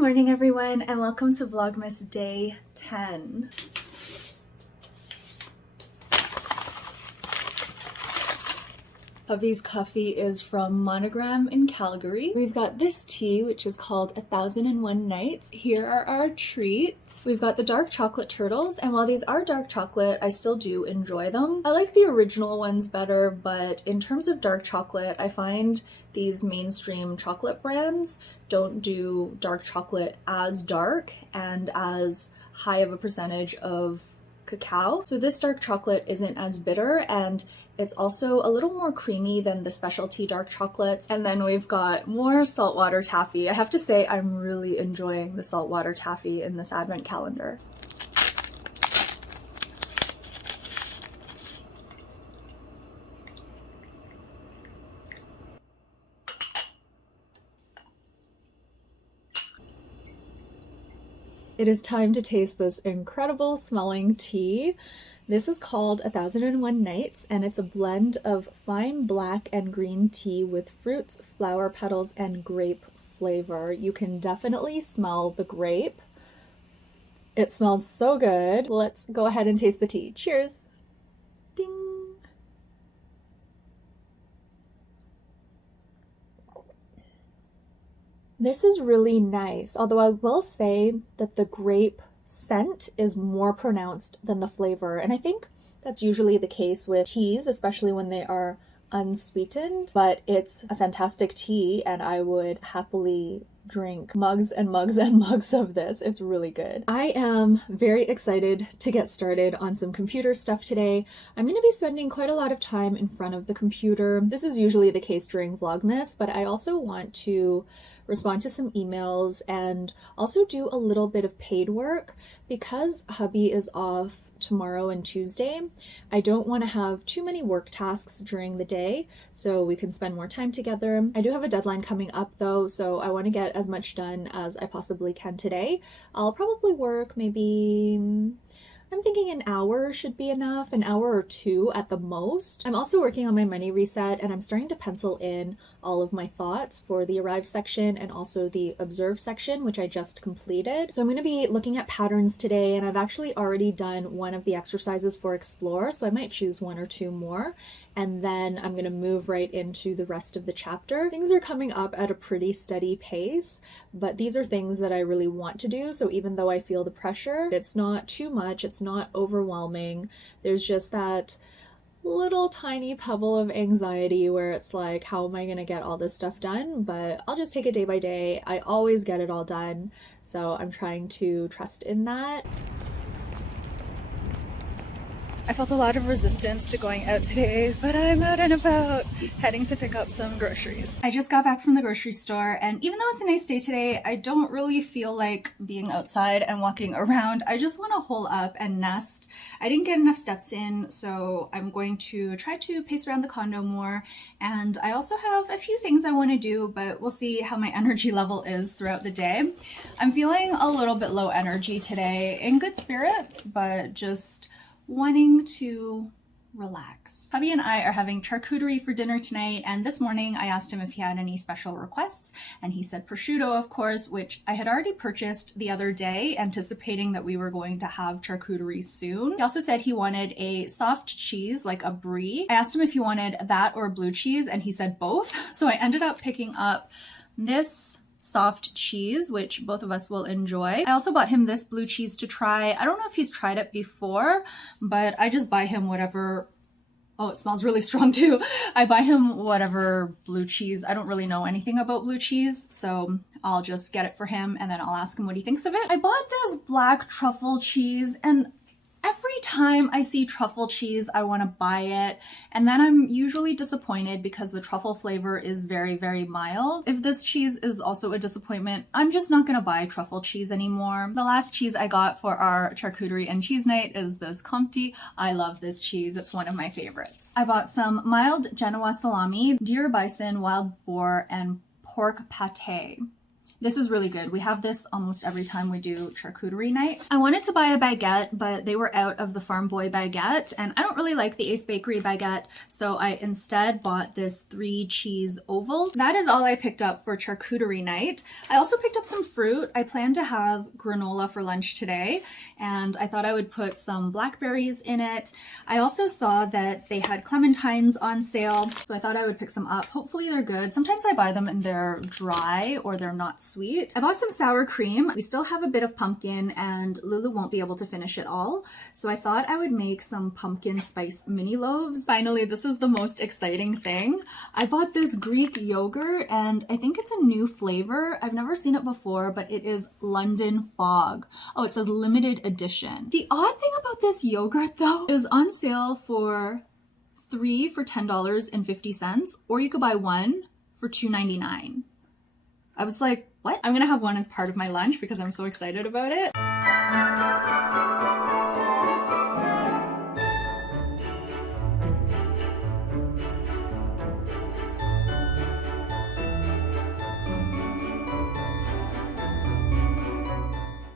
morning everyone and welcome to Vlogmas Day 10. Hubby's coffee is from Monogram in Calgary. We've got this tea, which is called 1001 Nights. Here are our treats. We've got the dark chocolate turtles, and while these are dark chocolate, I still do enjoy them. I like the original ones better, but in terms of dark chocolate, I find these mainstream chocolate brands don't do dark chocolate as dark and as high of a percentage of cacao. So this dark chocolate isn't as bitter, and it's also a little more creamy than the specialty dark chocolates. And then we've got more saltwater taffy. I have to say I'm really enjoying the saltwater taffy in this advent calendar. It is time to taste this incredible smelling tea. This is called 1001 Nights, and it's a blend of fine black and green tea with fruits, flower petals, and grape flavor. You can definitely smell the grape. It smells so good. Let's go ahead and taste the tea. Cheers! Ding! This is really nice, although I will say that the grape scent is more pronounced than the flavor, and I think that's usually the case with teas, especially when they are unsweetened. But it's a fantastic tea and I would happily drink mugs and mugs and mugs of this. It's really good. I am very excited to get started on some computer stuff today. I'm going to be spending quite a lot of time in front of the computer. This is usually the case during Vlogmas, but I also want to respond to some emails and also do a little bit of paid work because hubby is off tomorrow and Tuesday. I don't want to have too many work tasks during the day so we can spend more time together. I do have a deadline coming up though, so I want to get as much done as I possibly can today. I'll probably work maybe, I'm thinking an hour should be enough, an hour or two at the most. I'm also working on my money reset and I'm starting to pencil in all of my thoughts for the arrive section and also the observe section, which I just completed. So I'm going to be looking at patterns today, and I've actually already done one of the exercises for explore, so I might choose one or two more, and then I'm going to move right into the rest of the chapter. Things are coming up at a pretty steady pace, but these are things that I really want to do, so even though I feel the pressure, it's not too much, it's not overwhelming. There's just that little tiny pebble of anxiety where it's like, how am I gonna get all this stuff done? But I'll just take it day by day. I always get it all done, so I'm trying to trust in that. I felt a lot of resistance to going out today, but I'm out and about, heading to pick up some groceries. I just got back from the grocery store, and even though it's a nice day today, I don't really feel like being outside and walking around. I just want to hole up and nest. I didn't get enough steps in, so I'm going to try to pace around the condo more, and I also have a few things I want to do, but we'll see how my energy level is throughout the day. I'm feeling a little bit low energy today, in good spirits, but just wanting to relax. Hubby and I are having charcuterie for dinner tonight, and this morning I asked him if he had any special requests, and he said prosciutto, of course, which I had already purchased the other day, anticipating that we were going to have charcuterie soon. He also said he wanted a soft cheese, like a brie. I asked him if he wanted that or blue cheese, and he said both. So I ended up picking up this soft cheese, which both of us will enjoy. I also bought him this blue cheese to try. I don't know if he's tried it before, but I just buy him whatever. Oh, it smells really strong too. I buy him whatever blue cheese. I don't really know anything about blue cheese, so I'll just get it for him and then I'll ask him what he thinks of it. I bought this black truffle cheese, and every time I see truffle cheese, I want to buy it, and then I'm usually disappointed because the truffle flavor is very, very mild. If this cheese is also a disappointment, I'm just not going to buy truffle cheese anymore. The last cheese I got for our charcuterie and cheese night is this Comté. I love this cheese. It's one of my favorites. I bought some mild Genoa salami, deer bison, wild boar, and pork pate. This is really good. We have this almost every time we do charcuterie night. I wanted to buy a baguette, but they were out of the Farm Boy baguette, and I don't really like the Ace Bakery baguette, so I instead bought this 3 cheese oval. That is all I picked up for charcuterie night. I also picked up some fruit. I plan to have granola for lunch today, and I thought I would put some blackberries in it. I also saw that they had clementines on sale, so I thought I would pick some up. Hopefully they're good. Sometimes I buy them and they're dry or they're not sweet. I bought some sour cream. We still have a bit of pumpkin and Lulu won't be able to finish it all. So I thought I would make some pumpkin spice mini loaves. Finally, this is the most exciting thing. I bought this Greek yogurt and I think it's a new flavor. I've never seen it before, but it is London Fog. Oh, it says limited edition. The odd thing about this yogurt though is on sale for 3 for $10.50, or you could buy 1 for $2.99. I was like, what? I'm gonna have one as part of my lunch because I'm so excited about it.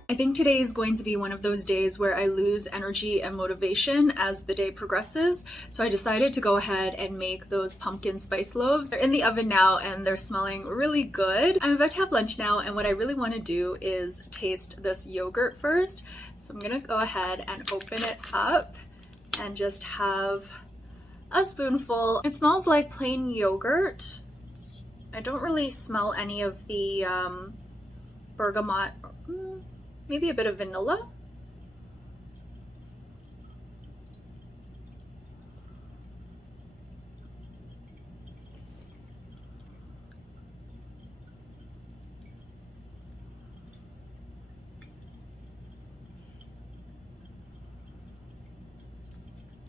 I think today is going to be one of those days where I lose energy and motivation as the day progresses. So I decided to go ahead and make those pumpkin spice loaves. They're in the oven now and they're smelling really good. I'm about to have lunch now, and what I really want to do is taste this yogurt first. So I'm gonna go ahead and open it up and just have a spoonful. It smells like plain yogurt. I don't really smell any of the bergamot. Maybe a bit of vanilla.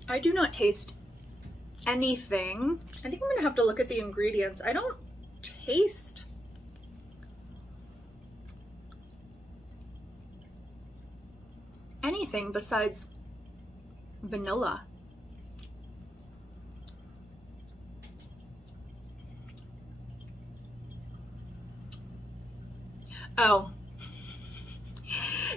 I do not taste anything. I think I'm gonna have to look at the ingredients. I don't taste anything besides vanilla. Oh,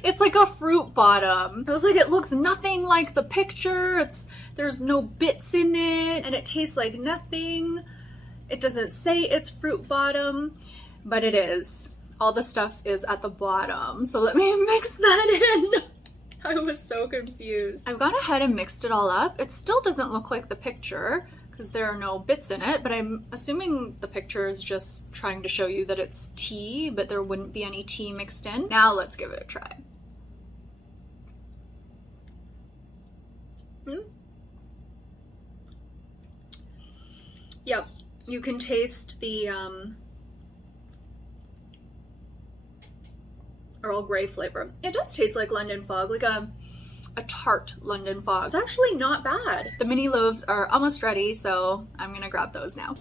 it's like a fruit bottom. I was like, it looks nothing like the picture. There's no bits in it and it tastes like nothing. It doesn't say it's fruit bottom, but it is. All the stuff is at the bottom. So let me mix that in. I was so confused. I've gone ahead and mixed it all up. It still doesn't look like the picture because there are no bits in it, but I'm assuming the picture is just trying to show you that it's tea, but there wouldn't be any tea mixed in. Now let's give it a try. Yep, you can taste the Earl Grey flavor. It does taste like London Fog, like a tart London Fog. It's actually not bad. The mini loaves are almost ready, so I'm gonna grab those now.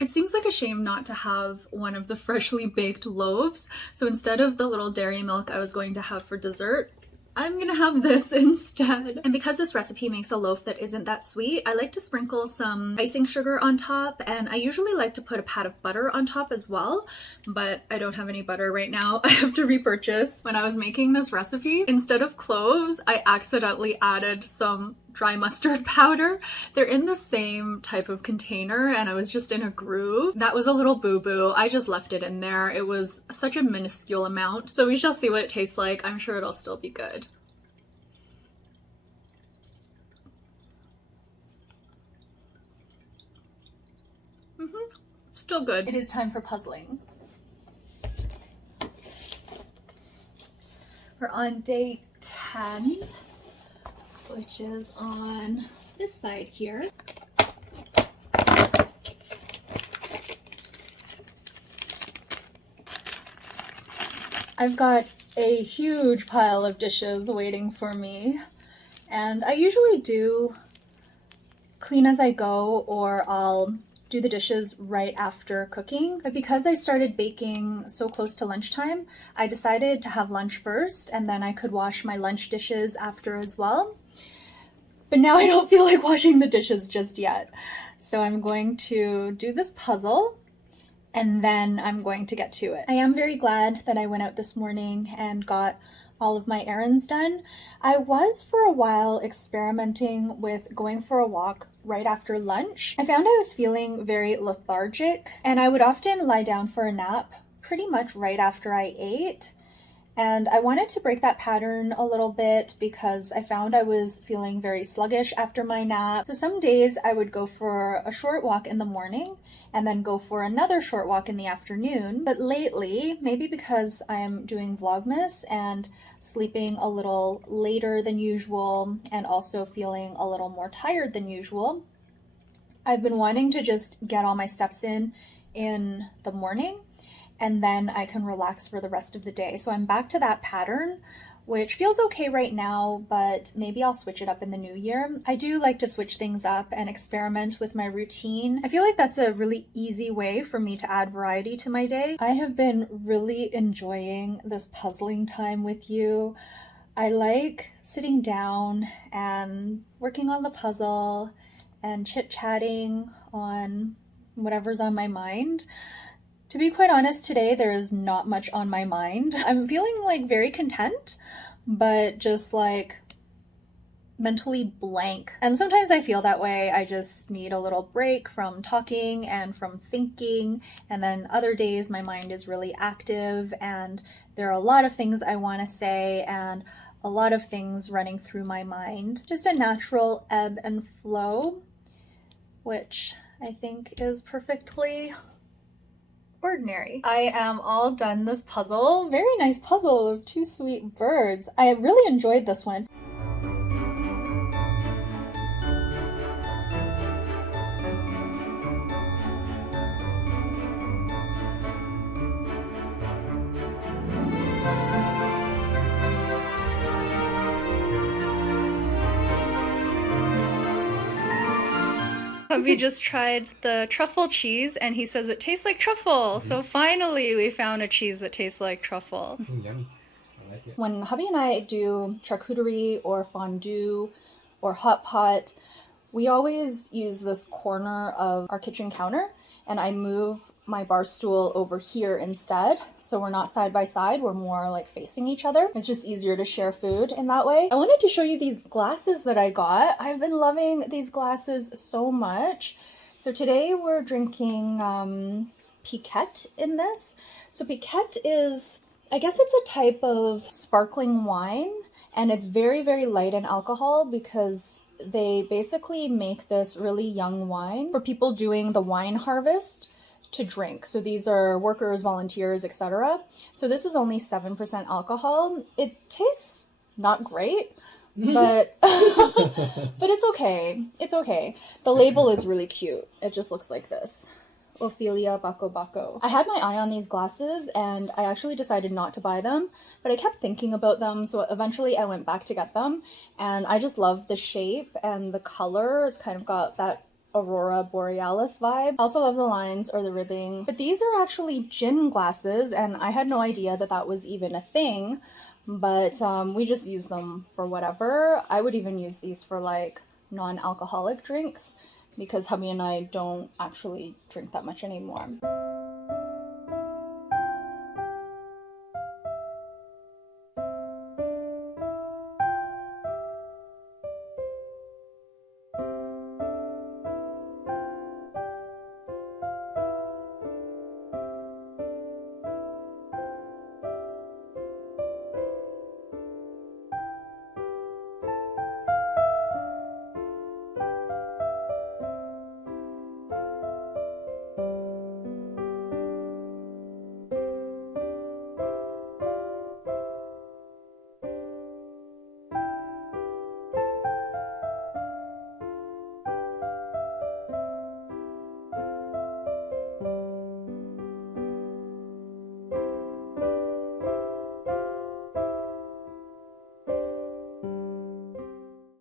It seems like a shame not to have one of the freshly baked loaves. So instead of the little dairy milk I was going to have for dessert, I'm gonna have this instead. And because this recipe makes a loaf that isn't that sweet, I like to sprinkle some icing sugar on top, and I usually like to put a pat of butter on top as well, but I don't have any butter right now. I have to repurchase. When I was making this recipe, instead of cloves, I accidentally added some dry mustard powder. They're in the same type of container and I was just in a groove. That was a little boo-boo. I just left it in there. It was such a minuscule amount. So we shall see what it tastes like. I'm sure it'll still be good. Still good. It is time for puzzling. We're on day 10. Which is on this side here. I've got a huge pile of dishes waiting for me, and I usually do clean as I go, or I'll do the dishes right after cooking. But because I started baking so close to lunchtime, I decided to have lunch first and then I could wash my lunch dishes after as well. But now I don't feel like washing the dishes just yet. So I'm going to do this puzzle and then I'm going to get to it. I am very glad that I went out this morning and got all of my errands done. I was for a while experimenting with going for a walk right after lunch. I found I was feeling very lethargic and I would often lie down for a nap pretty much right after I ate. And I wanted to break that pattern a little bit because I found I was feeling very sluggish after my nap. So some days I would go for a short walk in the morning and then go for another short walk in the afternoon. But lately, maybe because I'm doing Vlogmas and sleeping a little later than usual and also feeling a little more tired than usual, I've been wanting to just get all my steps in the morning and then I can relax for the rest of the day. So I'm back to that pattern, which feels okay right now, but maybe I'll switch it up in the new year. I do like to switch things up and experiment with my routine. I feel like that's a really easy way for me to add variety to my day. I have been really enjoying this puzzling time with you. I like sitting down and working on the puzzle and chit-chatting on whatever's on my mind. To be quite honest, today there is not much on my mind. I'm feeling like very content, but just like mentally blank. And sometimes I feel that way. I just need a little break from talking and from thinking. And then other days my mind is really active and there are a lot of things I want to say and a lot of things running through my mind. Just a natural ebb and flow, which I think is perfectly ordinary. I am all done this puzzle. Very nice puzzle of two sweet birds. I really enjoyed this one. Hubby just tried the truffle cheese and he says it tastes like truffle. So finally we found a cheese that tastes like truffle. Yummy. I like it. When hubby and I do charcuterie or fondue or hot pot, we always use this corner of our kitchen counter and I move my bar stool over here instead. So we're not side by side, we're more like facing each other. It's just easier to share food in that way. I wanted to show you these glasses that I got. I've been loving these glasses so much. So today we're drinking Piquette in this. So Piquette is, I guess it's a type of sparkling wine and it's very, very light in alcohol because they basically make this really young wine for people doing the wine harvest to drink. So these are workers, volunteers, etc. So this is only 7% alcohol. It tastes not great, but but it's okay. It's okay. The label is really cute. It just looks like this. Ophelia Bako Bako. I had my eye on these glasses and I actually decided not to buy them, but I kept thinking about them, so eventually I went back to get them and I just love the shape and the color. It's kind of got that Aurora Borealis vibe. I also love the lines or the ribbing, but these are actually gin glasses and I had no idea that that was even a thing, but we just use them for whatever. I would even use these for like non-alcoholic drinks, because hubby and I don't actually drink that much anymore.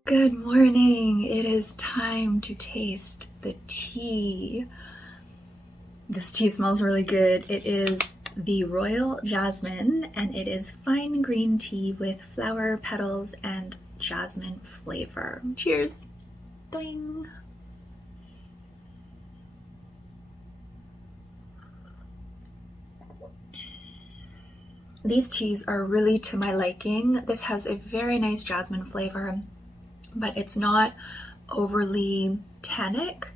Good morning. It is time to taste the tea. This tea smells really good. It is the Royal Jasmine, and it is fine green tea with flower petals and jasmine flavor. Cheers. Doing. These teas are really to my liking. This has a very nice jasmine flavor, but it's not overly tannic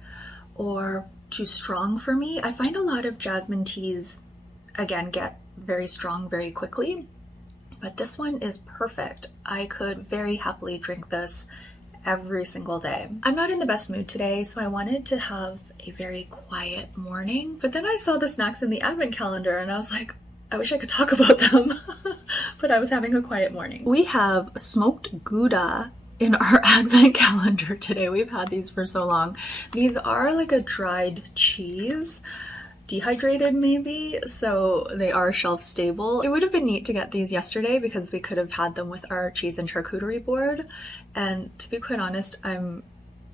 or too strong for me. I find a lot of jasmine teas, again, get very strong very quickly, but this one is perfect. I could very happily drink this every single day. I'm not in the best mood today, so I wanted to have a very quiet morning, but then I saw the snacks in the advent calendar and I was like, I wish I could talk about them, but I was having a quiet morning. We have smoked Gouda in our advent calendar today. We've had these for so long. These are like a dried cheese, dehydrated maybe, so they are shelf stable. It would have been neat to get these yesterday because we could have had them with our cheese and charcuterie board, and to be quite honest, I'm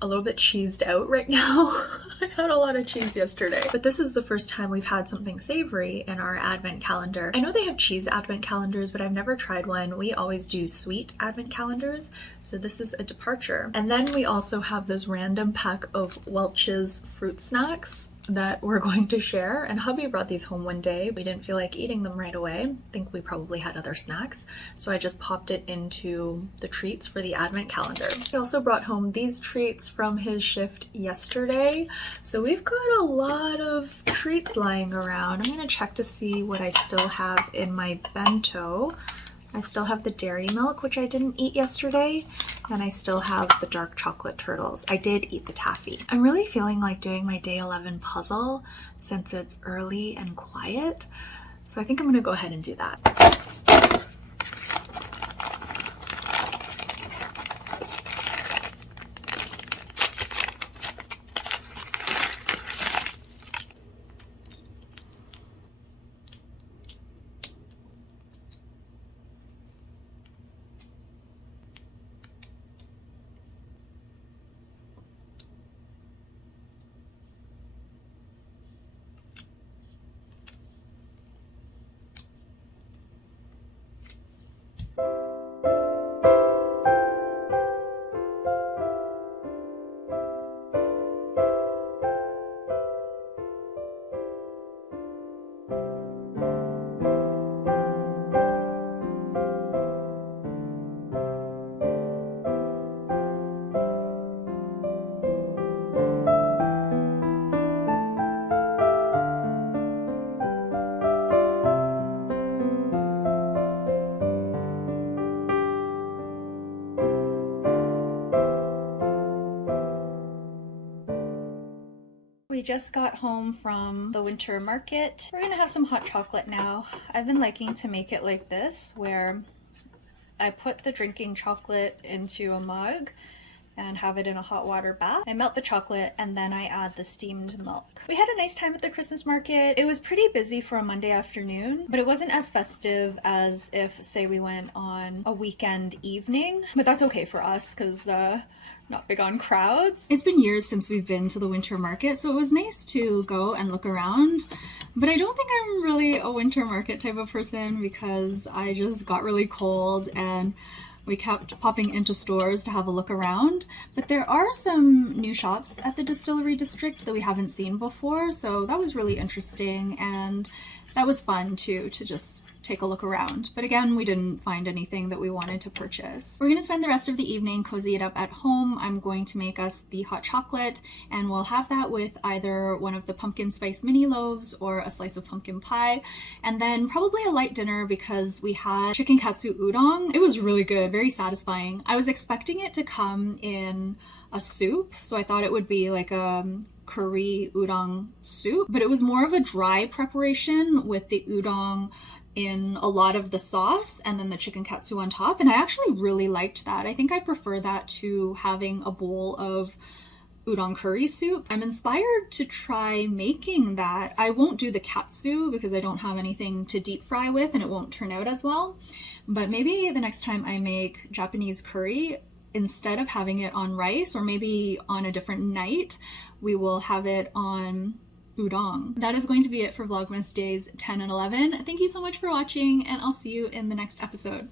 a little bit cheesed out right now. I had a lot of cheese yesterday, but this is the first time we've had something savory in our advent calendar. I know they have cheese advent calendars, but I've never tried one. We always do sweet advent calendars, so this is a departure. And then we also have this random pack of Welch's fruit snacks that we're going to share, and hubby brought these home one day. We didn't feel like eating them right away. I think we probably had other snacks, so I just popped it into the treats for the advent calendar. He also brought home these treats from his shift yesterday, so we've got a lot of treats lying around. I'm gonna check to see what I still have in my bento. I still have the dairy milk, which I didn't eat yesterday, and I still have the dark chocolate turtles. I did eat the taffy. I'm really feeling like doing my day 11 puzzle since it's early and quiet, so I think I'm gonna go ahead and do that. We just got home from the winter market. We're gonna have some hot chocolate now. I've been liking to make it like this, where I put the drinking chocolate into a mug and have it in a hot water bath. I melt the chocolate and then I add the steamed milk. We had a nice time at the Christmas market. It was pretty busy for a Monday afternoon, but it wasn't as festive as if, say, we went on a weekend evening, but that's okay for us because not big on crowds. It's been years since we've been to the winter market, so it was nice to go and look around, but I don't think I'm really a winter market type of person because I just got really cold and we kept popping into stores to have a look around. But there are some new shops at the Distillery District that we haven't seen before, so that was really interesting, and that was fun too, to just take a look around. But again, we didn't find anything that we wanted to purchase. We're gonna spend the rest of the evening cozy it up at home. I'm going to make us the hot chocolate, and we'll have that with either one of the pumpkin spice mini loaves or a slice of pumpkin pie, and then probably a light dinner because we had chicken katsu udon. It was really good, very satisfying. I was expecting it to come in a soup, so I thought it would be like a curry udon soup, but it was more of a dry preparation with the udon in a lot of the sauce and then the chicken katsu on top, and I actually really liked that. I think I prefer that to having a bowl of udon curry soup. I'm inspired to try making that. I won't do the katsu because I don't have anything to deep fry with and it won't turn out as well, but maybe the next time I make Japanese curry, instead of having it on rice, or maybe on a different night, we will have it on udon. That is going to be it for Vlogmas Days 10 and 11. Thank you so much for watching, and I'll see you in the next episode.